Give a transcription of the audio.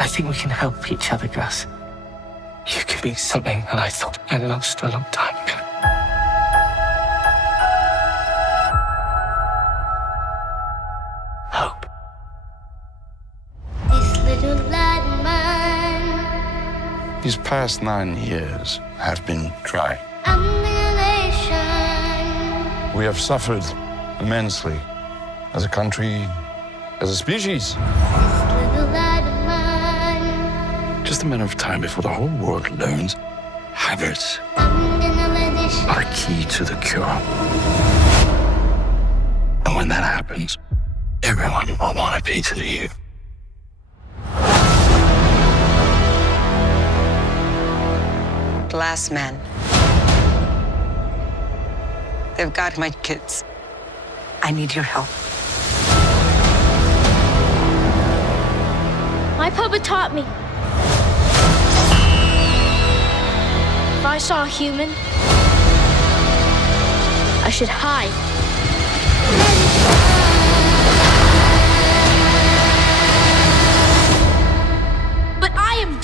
I think we can help each other, Gus. You could be something that I thought I lost a long time ago. Hope. This little lad of mine. These past 9 years have been trying. Annihilation. We have suffered immensely as a country, as a species. This little lad of mine. Just a matter of time before the whole world learns habits are key to the cure. And when that happens, everyone will want a piece of you. Glass men. They've got my kids. I need your help. My papa taught me. If I saw a human, I should hide. But I am